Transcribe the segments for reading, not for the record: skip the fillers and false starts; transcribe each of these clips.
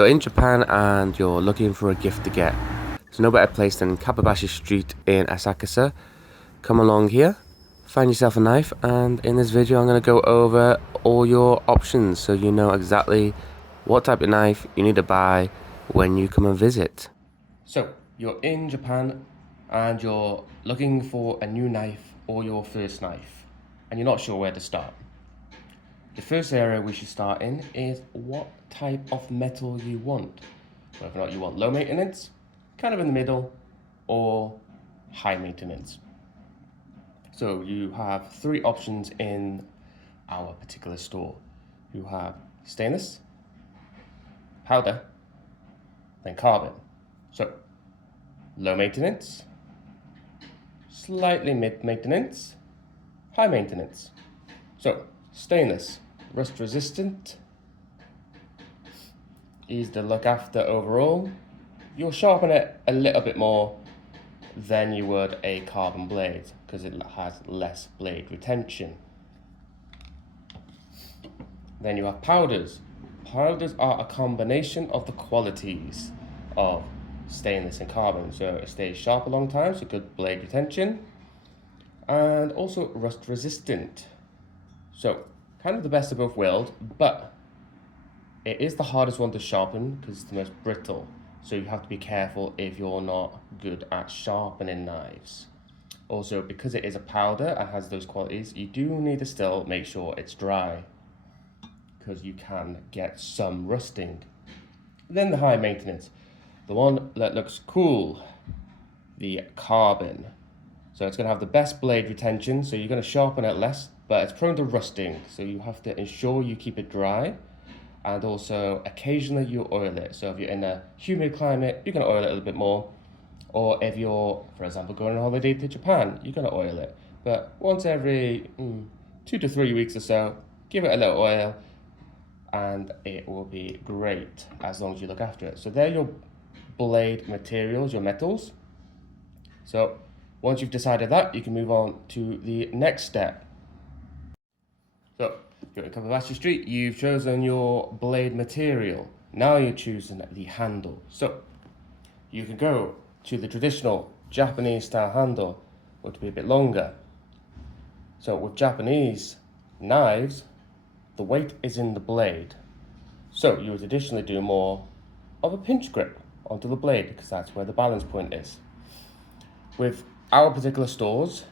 You're in Japan and you're looking for a gift to get. There's no better place than Kappabashi Street in Asakusa. Come along here, find yourself a knife, and in this video I'm going to go over all your options so you know exactly what type of knife you need to buy when you come and visit. So, you're in Japan and you're looking for a new knife or your first knife, and you're not sure where to start. The first area we should start in is what type of metal you want. Whether or not you want low maintenance, kind of in the middle, or high maintenance. So you have three options in our particular store. You have stainless, powder, then carbon. So low maintenance, slightly mid maintenance, high maintenance. So stainless, rust resistant, easy to look after overall. You'll sharpen it a little bit more than you would a carbon blade because it has less blade retention. Then you have powders. Powders are a combination of the qualities of stainless and carbon. So it stays sharp a long time, so good blade retention, and also rust resistant. So kind of the best of both worlds, but it is the hardest one to sharpen because it's the most brittle. So you have to be careful if you're not good at sharpening knives. Also, because it is a powder and has those qualities, you do need to still make sure it's dry because you can get some rusting. Then the high maintenance, the one that looks cool, the carbon. So it's going to have the best blade retention, so you're going to sharpen it less, but it's prone to rusting, so you have to ensure you keep it dry. And also occasionally you oil it. So if you're in a humid climate, you're going to oil it a little bit more. Or if you're, for example, going on holiday to Japan, you're going to oil it. But once every 2 to 3 weeks or so, give it a little oil and it will be great as long as you look after it. So they're your blade materials, your metals. So once you've decided that, you can move on to the next step. So you're at Kappabashi Street, you've chosen your blade material. Now you're choosing the handle. So you can go to the traditional Japanese style handle, which will be a bit longer. So with Japanese knives, the weight is in the blade. So you would additionally do more of a pinch grip onto the blade because that's where the balance point is. With our particular stores,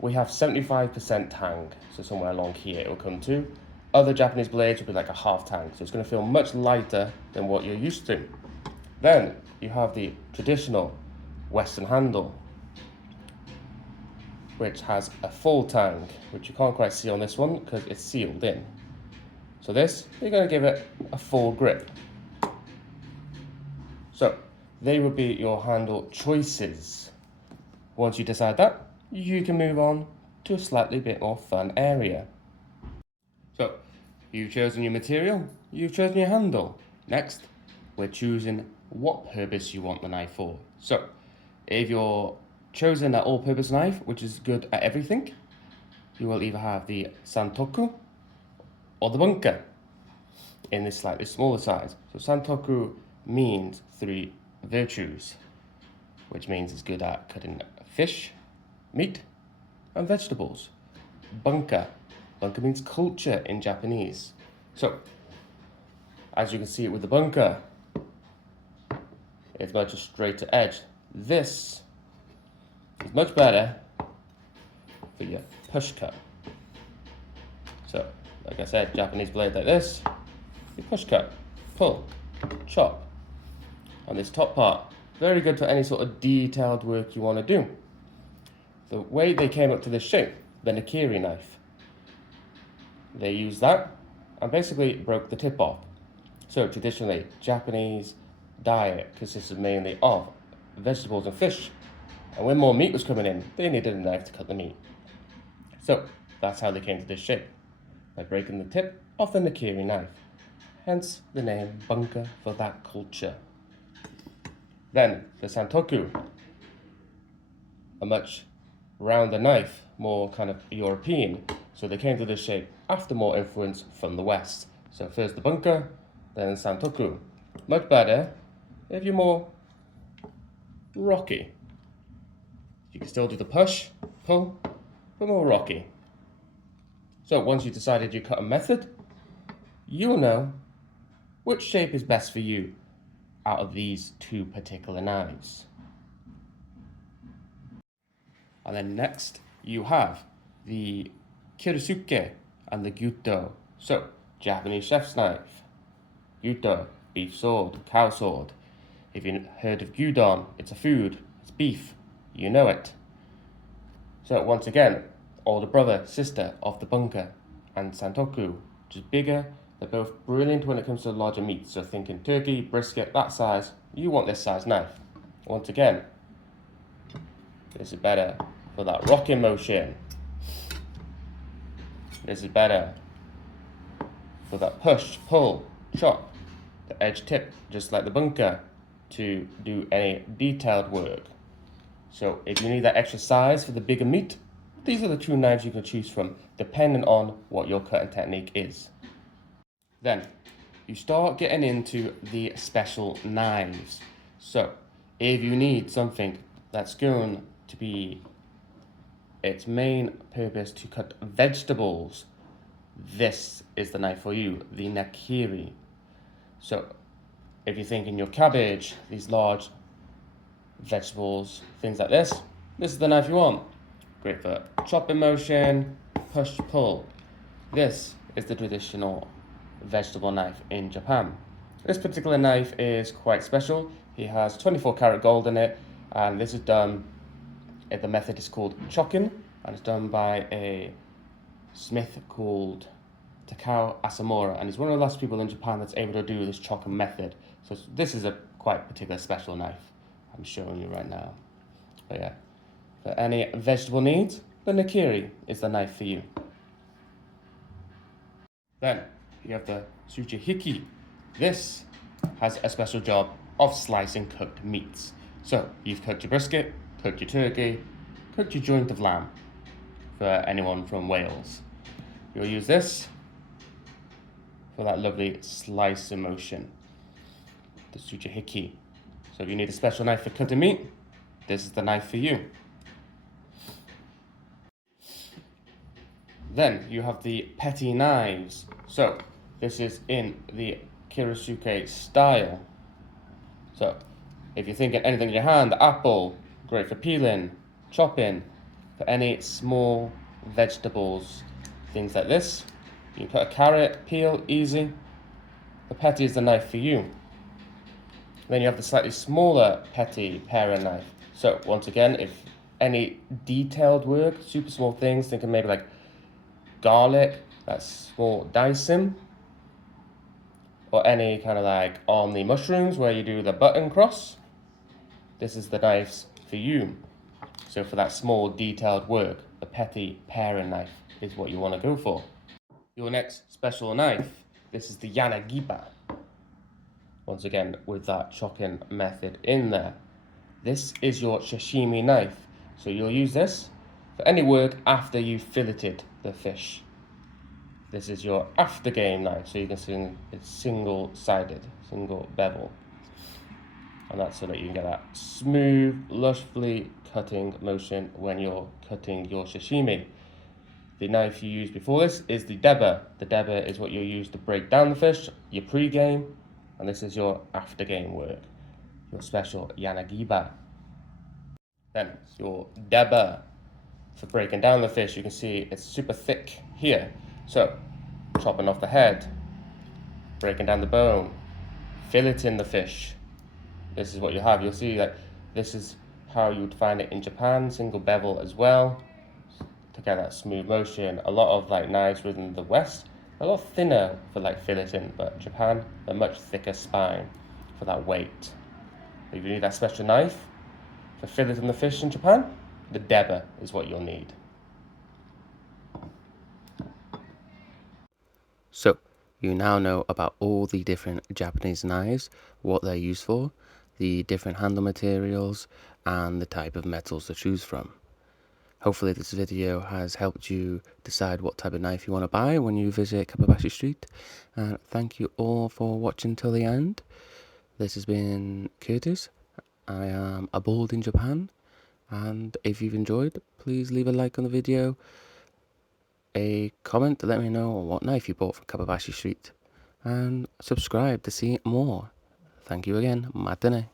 we have 75% tang, so somewhere along here it will come to. Other Japanese blades will be like a half tang, so it's going to feel much lighter than what you're used to. Then you have the traditional Western handle, which has a full tang, which you can't quite see on this one because it's sealed in. So this, you're going to give it a full grip. So they would be your handle choices. Once you decide that, you can move on to a slightly bit more fun area. So, you've chosen your material, you've chosen your handle. Next, we're choosing what purpose you want the knife for. So, if you're chosen an all-purpose knife, which is good at everything, you will either have the Santoku or the bunker in this slightly smaller size. So Santoku means 3 virtues, which means it's good at cutting fish, meat, and vegetables. Bunker. Bunker means culture in Japanese. So, as you can see with the bunker, it's much a straighter edge. This is much better for your push cut. So, like I said, Japanese blade like this, you push cut, pull, chop. And this top part, very good for any sort of detailed work you want to do. The way they came up to this shape, the Nakiri knife, they used that and basically broke the tip off. So traditionally, Japanese diet consisted mainly of vegetables and fish, and when more meat was coming in, they needed a knife to cut the meat. So that's how they came to this shape, by breaking the tip off the Nakiri knife, hence the name bunker for that culture. Then the Santoku, a much rounder knife, more kind of European, so they came to this shape after more influence from the West. So first the bunker, then Santoku. Much better if you're more rocky. You can still do the push, pull, but more rocky. So once you've decided your cutting method, you'll know which shape is best for you out of these two particular knives. And then next, you have the Kirisuke and the Gyuto. So, Japanese chef's knife. Gyuto, beef sword, cow sword. If you've heard of gyudon, it's a food, it's beef, you know it. So once again, older brother, sister of the bunker and Santoku, which is bigger. They're both brilliant when it comes to larger meats. So thinking turkey, brisket, that size, you want this size knife. Once again, this is better for that rocking motion. This is better for that push, pull, chop, the edge tip, just like the bunker, to do any detailed work. So if you need that extra size for the bigger meat, these are the two knives you can choose from, depending on what your cutting technique is. Then you start getting into the special knives. So if you need something that's going to be its main purpose to cut vegetables, this is the knife for you, the Nakiri. So if you're thinking your cabbage, these large vegetables, things like this is the knife you want. Great for chopping motion, push, pull. This is the traditional vegetable knife in Japan. This particular knife is quite special. It has 24 karat gold in it, and this is done, the method is called chokin, and it's done by a smith called Takao Asamura, and he's one of the last people in Japan that's able to do this chokin method. So this is a quite particular special knife I'm showing you right now. But yeah, for any vegetable needs, the Nakiri is the knife for you. Then you have the Tsuchihiki. This has a special job of slicing cooked meats. So you've cooked your brisket, cooked your turkey, cooked your joint of lamb, for anyone from Wales. You'll use this for that lovely slicing motion, the Tsuchihiki. So if you need a special knife for cutting meat, this is the knife for you. Then you have the petty knives. So this is in the Kirisuke style. So if you're thinking anything in your hand, the apple, great for peeling, chopping, for any small vegetables, things like this. You can cut a carrot, peel, easy. The petty is the knife for you. Then you have the slightly smaller petty paring knife. So once again, if any detailed work, super small things, thinking maybe like garlic, that's small dicing, or any kind of like on the mushrooms where you do the button cross, this is the knives for you. So for that small detailed work, the petty paring knife is what you want to go for. Your next special knife, this is the Yanagiba. Once again, with that chopping method in there. This is your sashimi knife. So you'll use this for any work after you've filleted the fish. This is your after game knife, so you can see it's single-sided, single bevel. And that's so that you can get that smooth, lushly cutting motion when you're cutting your sashimi. The knife you used before this is the deba. The deba is what you'll use to break down the fish, your pre-game, and this is your after-game work, your special Yanagiba. Then your deba for breaking down the fish. You can see it's super thick here. So chopping off the head, breaking down the bone, filleting the fish. This is what you have. You'll see that this is how you would find it in Japan, single bevel as well, to get that smooth motion. A lot of like knives within the West, a lot thinner for like filleting, but Japan, a much thicker spine for that weight. If you need that special knife for filleting the fish in Japan, the deba is what you'll need. So, you now know about all the different Japanese knives, what they're used for, the different handle materials, and the type of metals to choose from. Hopefully this video has helped you decide what type of knife you want to buy when you visit Kappabashi Street. And thank you all for watching till the end. This has been Curtis. I am ABaldinJapan, and if you've enjoyed, please leave a like on the video, a comment to let me know what knife you bought from Kappabashi Street, and subscribe to see more. Thank you again. Matane.